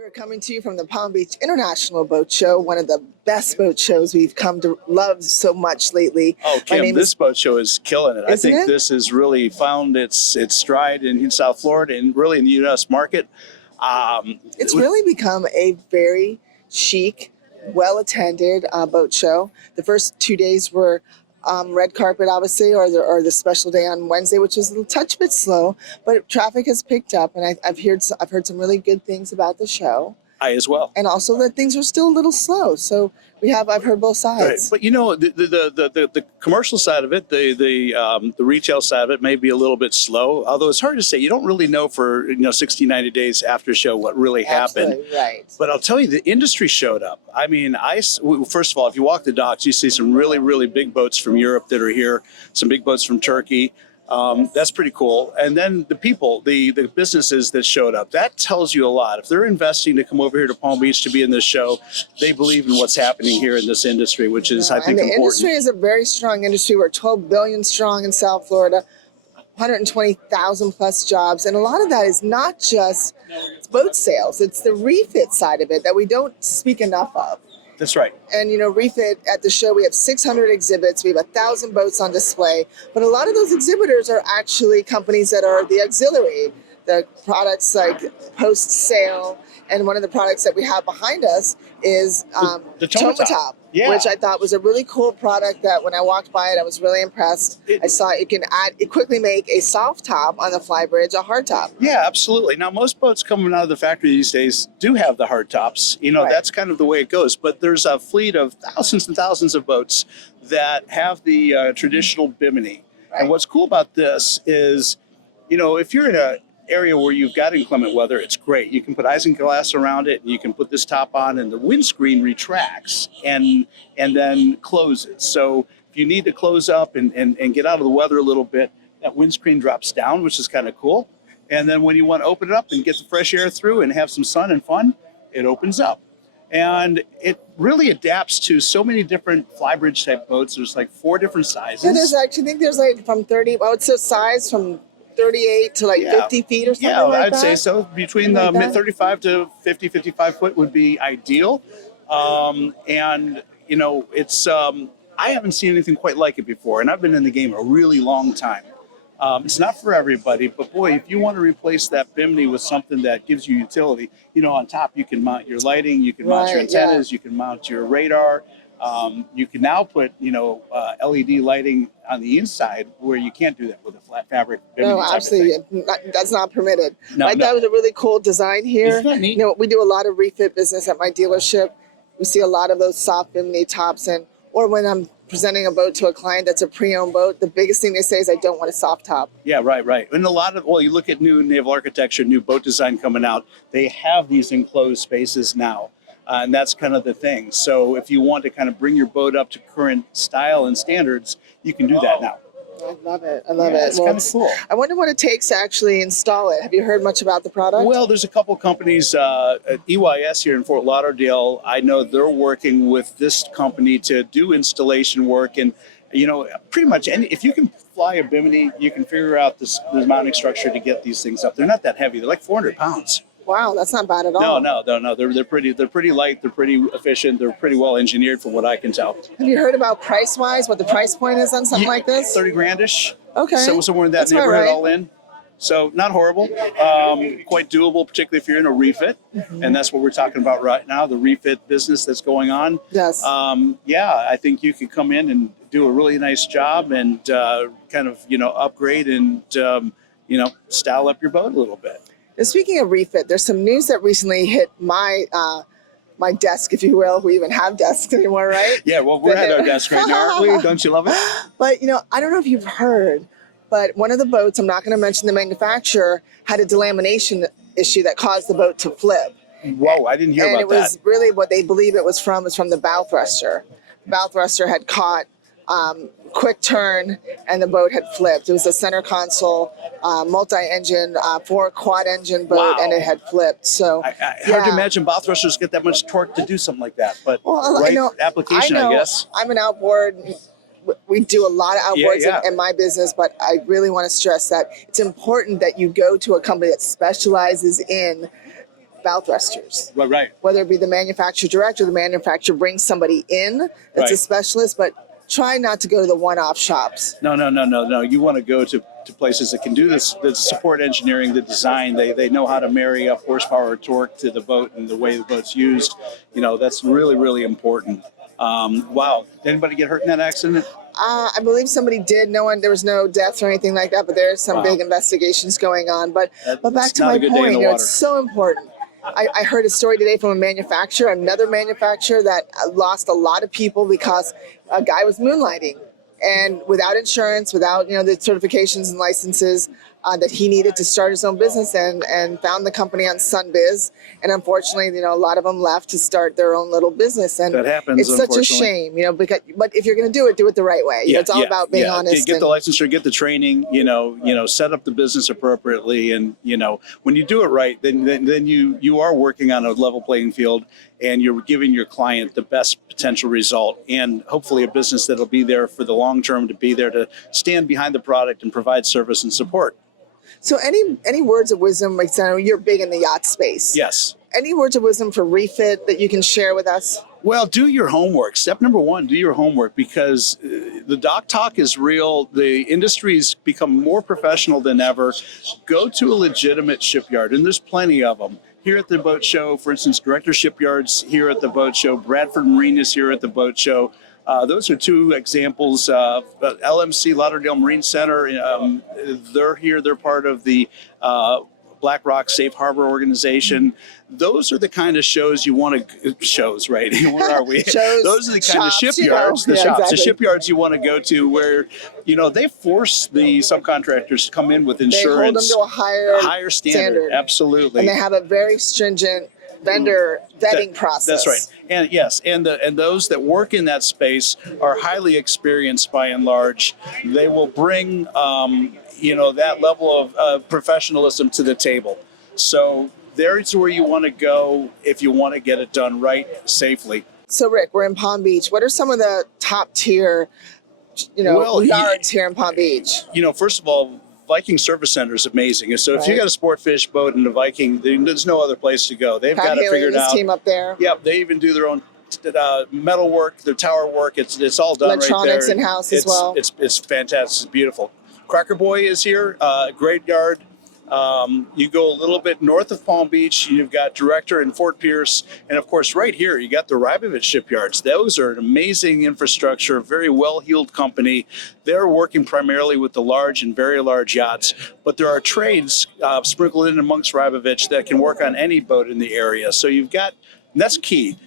We're coming to you from the Palm Beach International Boat Show, one of the best boat shows we've come to love so much lately. Oh, Kim, this boat show is killing it. I think it? this has really found its stride in South Florida and really in the U.S. market. It's really become a very chic, well-attended boat show. The first 2 days were red carpet, obviously, or the special day on Wednesday, which was a touch bit slow, but traffic has picked up, and I've heard some really good things about the show. I as well, and also that things are still a little slow. So I've heard both sides. Right. But you know, the commercial side of it, the retail side of it may be a little bit slow. Although it's hard to say. You don't really know for 60, 90 days after show what really happened. Absolutely, right. But I'll tell you, the industry showed up. I mean, first of all, if you walk the docks, you see some really, really big boats from Europe that are here. Some big boats from Turkey. That's pretty cool. And then the people, the businesses that showed up, that tells you a lot. If they're investing to come over here to Palm Beach to be in this show, they believe in what's happening here in this industry, which is, I think, important. And the industry is a very strong industry. We're 12 billion strong in South Florida, 120,000 plus jobs. And a lot of that is not just boat sales. It's the refit side of it that we don't speak enough of. That's right. And, Refit, at the show, we have 600 exhibits. We have 1,000 boats on display. But a lot of those exhibitors are actually companies that are the auxiliary, the products like post-sale. And one of the products that we have behind us is the TOMA-TOP. Yeah. Which I thought was a really cool product that when I walked by it, I was really impressed. I saw it quickly make a soft top on the flybridge, a hard top. Yeah, absolutely. Now, most boats coming out of the factory these days do have the hard tops. Right. That's kind of the way it goes. But there's a fleet of thousands and thousands of boats that have the traditional bimini. Right. And what's cool about this is, if you're in a area where you've got inclement weather, it's great. You can put isinglass around it, and you can put this top on, and the windscreen retracts and then closes. So if you need to close up and get out of the weather a little bit, that windscreen drops down, which is kind of cool. And then when you want to open it up and get the fresh air through and have some sun and fun, it opens up. And it really adapts to so many different flybridge type boats. There's like 4 different sizes. Yeah, I think there's like from 30, it's a size from 38 to 50 feet or something like that? Yeah, I'd say so. Between the mid 35 to 50, 55 foot would be ideal. It's I haven't seen anything quite like it before, and I've been in the game a really long time. It's not for everybody, but boy, if you want to replace that bimini with something that gives you utility, on top you can mount your lighting, you can mount your antennas, you can mount your radar. You can now put, LED lighting on the inside where you can't do that with a flat fabric. No, absolutely. That's not permitted. No, That was a really cool design here. Isn't that neat? We do a lot of refit business at my dealership. We see a lot of those soft bimini tops, or when I'm presenting a boat to a client that's a pre-owned boat, the biggest thing they say is, I don't want a soft top. Yeah, right. And you look at new naval architecture, new boat design coming out, they have these enclosed spaces now. And that's kind of the thing. So if you want to kind of bring your boat up to current style and standards, you can do that now. I love it. It's kind of cool. I wonder what it takes to actually install it. Have you heard much about the product? Well, there's a couple companies, EYS here in Fort Lauderdale. I know they're working with this company to do installation work. And, pretty much if you can fly a bimini, you can figure out the mounting structure to get these things up. They're not that heavy. They're like 400 pounds. Wow, that's not bad at all. No. They're pretty light. They're pretty efficient. They're pretty well engineered from what I can tell. Have you heard about price-wise, what the price point is on something like this? 30 grand-ish. Okay. So somewhere in that that's neighborhood right. all in. So not horrible. Quite doable, particularly if you're in a refit. Mm-hmm. And that's what we're talking about right now, the refit business that's going on. Yes. I think you could come in and do a really nice job and kind of, upgrade and, style up your boat a little bit. And speaking of refit, there's some news that recently hit my desk, if you will. We even have desks anymore, right? Yeah, well, we're at our desk right now, aren't we? Don't you love it? But, I don't know if you've heard, but one of the boats, I'm not going to mention the manufacturer, had a delamination issue that caused the boat to flip. Whoa, I didn't hear about that. And it was really what they believe it was from the bow thruster. The bow thruster had caught quick turn, and the boat had flipped. It was a center console, multi-engine, 4 quad engine boat, wow. And it had flipped. So hard to imagine bow thrusters get that much torque to do something like that, but application, I guess. I'm an outboard. We do a lot of outboards in my business, but I really want to stress that it's important that you go to a company that specializes in bow thrusters. Right. Whether it be the manufacturer direct or the manufacturer brings somebody in that's a Right. specialist, but try not to go to the one-off shops. No. You want to go to places that can do this, the support engineering, the design. They know how to marry up horsepower or torque to the boat and the way the boat's used. That's really, really important. Wow. Did anybody get hurt in that accident? I believe somebody did. There was no deaths or anything like that, but there's some big investigations going on. But back to my point, it's so important. I heard a story today from another manufacturer that lost a lot of people because a guy was moonlighting and without insurance, without the certifications and licenses that he needed to start his own business, and found the company on Sunbiz. And unfortunately, a lot of them left to start their own little business. And that happens. It's such a shame, but if you're going to do it the right way. It's all about being honest. Get the licensure, get the training. Set up the business appropriately, and when you do it right, then you are working on a level playing field, and you're giving your client the best potential result, and hopefully a business that'll be there for the long term, to be there to stand behind the product and provide service and support. So any words of wisdom, like I know you're big in the yacht space. Yes. Any words of wisdom for Refit that you can share with us? Well, do your homework. Step number one, do your homework, because the dock talk is real. The industry's become more professional than ever. Go to a legitimate shipyard, and there's plenty of them. Here at the boat show, for instance, Director Shipyards here at the boat show, Bradford Marine is here at the boat show. Those are two examples. LMC, Lauderdale Marine Center, they're here. They're part of the Black Rock Safe Harbor organization. Those are the kind of shows you want to right? Where are we? Those are the kind of shipyards, the shops, exactly. The shipyards you want to go to, where they force the subcontractors to come in with insurance. They hold them to a higher standard. Absolutely. And they have a very stringent vendor vetting process. That's right. And yes, and those that work in that space are highly experienced by and large. They will bring that level of professionalism to the table. So there's where you want to go if you want to get it done right, safely. So Rick, we're in Palm Beach. What are some of the top tier yards here in Palm Beach? First of all, Viking Service Center is amazing. So if you got a sport fish boat in the Viking, there's no other place to go. They've got it figured out. Team up there. Yep, they even do their own metal work, their tower work. It's all done right there. Electronics in-house as well. It's fantastic. It's beautiful. Cracker Boy is here, great yard. You go a little bit north of Palm Beach, you've got Director and Fort Pierce, and of course right here you got the Rybovich shipyards. Those are an amazing infrastructure, very well-heeled company. They're working primarily with the large and very large yachts, but there are trades sprinkled in amongst Rybovich that can work on any boat in the area. So you've got, and that's key.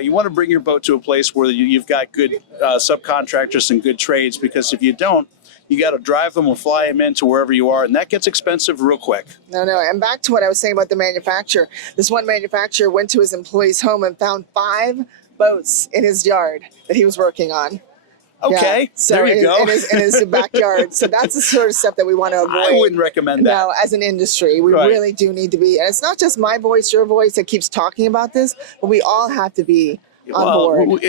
You want to bring your boat to a place where you've got good subcontractors and good trades, because if you don't, you got to drive them or fly them into wherever you are, and that gets expensive real quick. No. And back to what I was saying about the manufacturer. This one manufacturer went to his employee's home and found 5 boats in his yard that he was working on. Okay, yeah. So there you go. In his backyard. So that's the sort of stuff that we want to avoid. I wouldn't recommend that. No, as an industry, we really do need to be. And it's not just my voice, your voice that keeps talking about this, but we all have to be on board.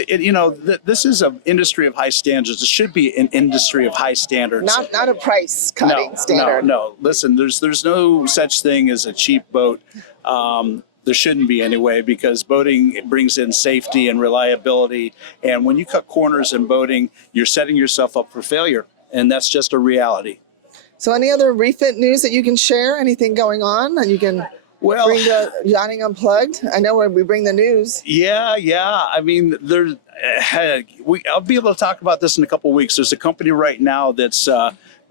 This is an industry of high standards. It should be an industry of high standards. Not a price cutting standard. No. Listen, there's no such thing as a cheap boat. There shouldn't be anyway, because boating brings in safety and reliability. And when you cut corners in boating, you're setting yourself up for failure. And that's just a reality. So any other refit news that you can share? Anything going on? And you can bring the Yachting Unplugged? I know where we bring the news. Yeah. I mean, I'll be able to talk about this in a couple of weeks. There's a company right now that's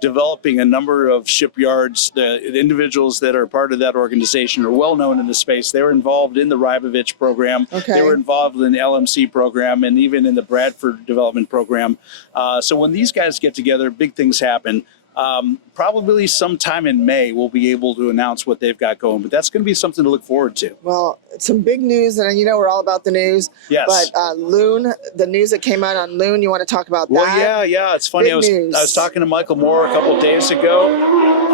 developing a number of shipyards. The individuals that are part of that organization are well known in the space. They were involved in the Rybovich program. Okay. They were involved in the LMC program and even in the Bradford development program. So when these guys get together, big things happen. Probably sometime in May, we'll be able to announce what they've got going, but that's going to be something to look forward to. Well, some big news, and we're all about the news. Yes. But Loon, the news that came out on Loon, you want to talk about that? Well, yeah. It's funny. I was talking to Michael Moore a couple of days ago.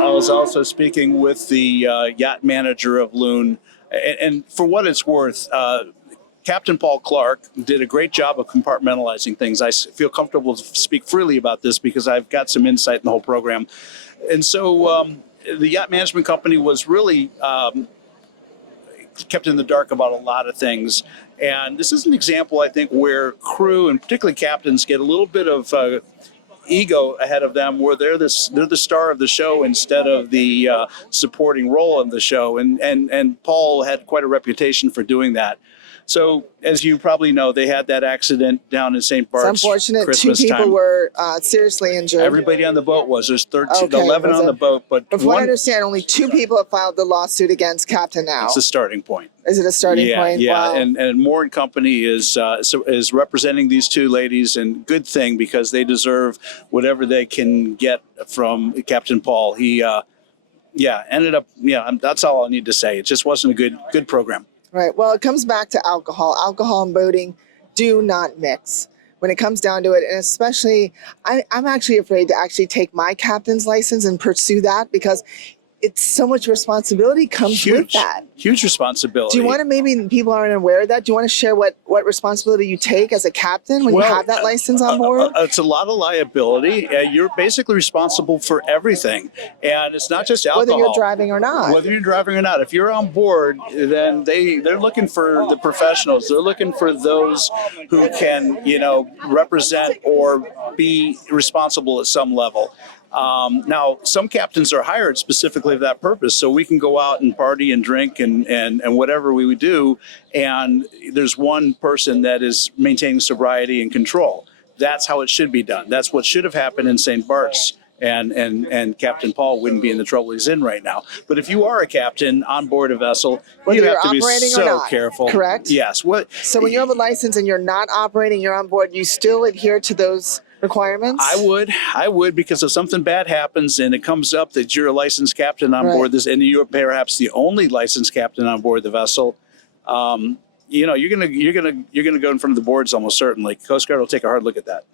I was also speaking with the yacht manager of Loon, and for what it's worth, Captain Paul Clark did a great job of compartmentalizing things. I feel comfortable to speak freely about this because I've got some insight in the whole program. And so the yacht management company was really kept in the dark about a lot of things. And this is an example, I think, where crew and particularly captains get a little bit of ego ahead of them, where they're the star of the show instead of the supporting role of the show. And Paul had quite a reputation for doing that. So, as you probably know, they had that accident down in St. Bart's. It's unfortunate. Christmas 2 people time. were seriously injured. Everybody on the boat was. There's 13, Okay, 11 on the boat, but from what I understand, only 2 people have filed the lawsuit against Captain now. It's a starting point. Is it a starting point? Yeah, Wow. and Moore and Company is representing these 2 ladies, and good thing, because they deserve whatever they can get from Captain Paul. He, ended up. Yeah, that's all I need to say. It just wasn't a good program. Right. Well, it comes back to alcohol. Alcohol and boating do not mix when it comes down to it. And especially, I'm actually afraid to actually take my captain's license and pursue that, because it's so much responsibility comes with that. Huge responsibility. Do you want to, maybe people aren't aware of that, do you want to share what responsibility you take as a captain when you have that license on board? It's a lot of liability. You're basically responsible for everything. And it's not just alcohol. Whether you're driving or not. Whether you're driving or not. If you're on board, then they're looking for the professionals. They're looking for those who can, represent or be responsible at some level. Now, some captains are hired specifically for that purpose, so we can go out and party and drink and whatever we would do, and there's one person that is maintaining sobriety and control. That's how it should be done. That's what should have happened in St. Bart's, and Captain Paul wouldn't be in the trouble he's in right now. But if you are a captain on board a vessel, whether you you're have to be operating so or not, careful. Correct? Yes. So when you have a license and you're not operating, you're on board, you still adhere to those requirements? I would, because if something bad happens and it comes up that you're a licensed captain on board this, and you're perhaps the only licensed captain on board the vessel, you're gonna go in front of the boards almost certainly. Coast Guard will take a hard look at that.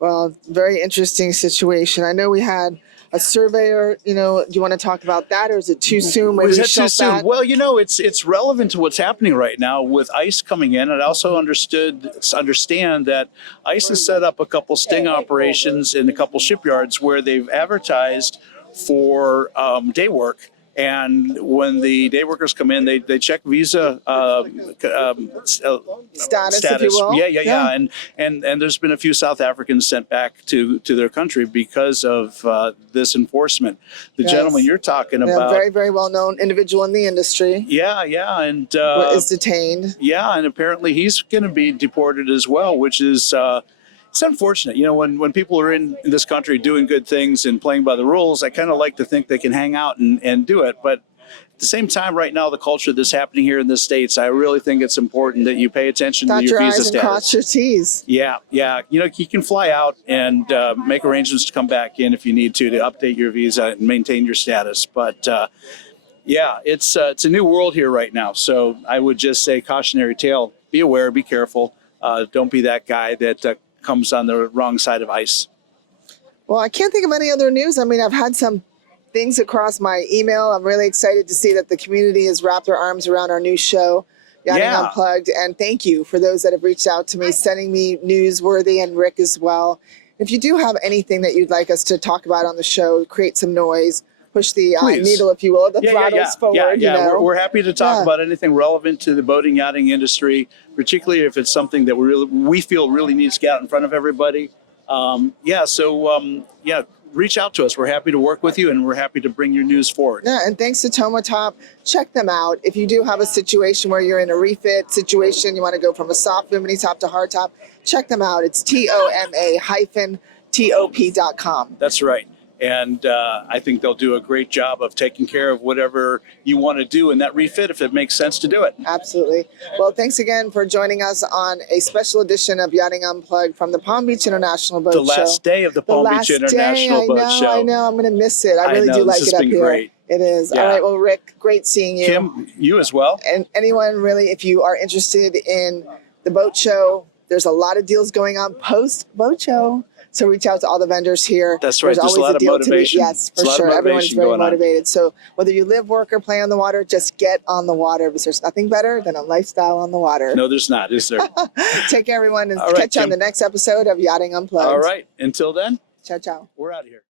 Well, very interesting situation. I know we had a surveyor, do you want to talk about that, or is it too soon? Was that too soon? Well, it's relevant to what's happening right now with ICE coming in. And I also understand that ICE has set up a couple sting operations in a couple shipyards where they've advertised for day work. And when the day workers come in, they check visa status, if you will. Yeah. And there's been a few South Africans sent back to their country because of this enforcement. The gentleman you're talking about, very, very well-known individual in the industry. Yeah, and is detained. Yeah, and apparently he's going to be deported as well, which is. It's unfortunate, when people are in this country doing good things and playing by the rules, I kind of like to think they can hang out and do it. But at the same time, right now, the culture that's happening here in the States, I really think it's important that you pay attention to your visa status. Cross your T's. Yeah. You can fly out and make arrangements to come back in if you need to update your visa and maintain your status. But it's a new world here right now. So I would just say cautionary tale. Be aware. Be careful. Don't be that guy that comes on the wrong side of ice. Well, I can't think of any other news. I mean, I've had some things across my email. I'm really excited to see that the community has wrapped their arms around our new show, Yachting Unplugged. And thank you for those that have reached out to me, sending me newsworthy, and Rick as well. If you do have anything that you'd like us to talk about on the show, create some noise, push the needle, if you will, the throttles forward. We're happy to talk about anything relevant to the boating yachting industry, particularly if it's something that we feel really needs to get out in front of everybody. Reach out to us. We're happy to work with you, and we're happy to bring your news forward. Yeah, and thanks to TOMA-TOP. Check them out. If you do have a situation where you're in a refit situation, you want to go from a soft bimini top to hard top, check them out. It's TOMA-TOP.com. That's right. And I think they'll do a great job of taking care of whatever you want to do in that refit if it makes sense to do it. Absolutely. Well, thanks again for joining us on a special edition of Yachting Unplugged from the Palm Beach International Boat Show. The last day of the Palm Beach International Boat Show. I know. I'm going to miss it. I really do like it up here. Great. It is. Yeah. All right. Well, Rick, great seeing you. Kim, you as well. And anyone really, if you are interested in the boat show, there's a lot of deals going on post-boat show. So reach out to all the vendors here. That's right. There's a lot of motivation. Yes, for sure. Everyone's very motivated. So whether you live, work, or play on the water, just get on the water, because there's nothing better than a lifestyle on the water. No, there's not, is there? Take care, everyone, and catch you on the next episode of Yachting Unplugged. All right. Until then. Ciao, ciao. We're out of here.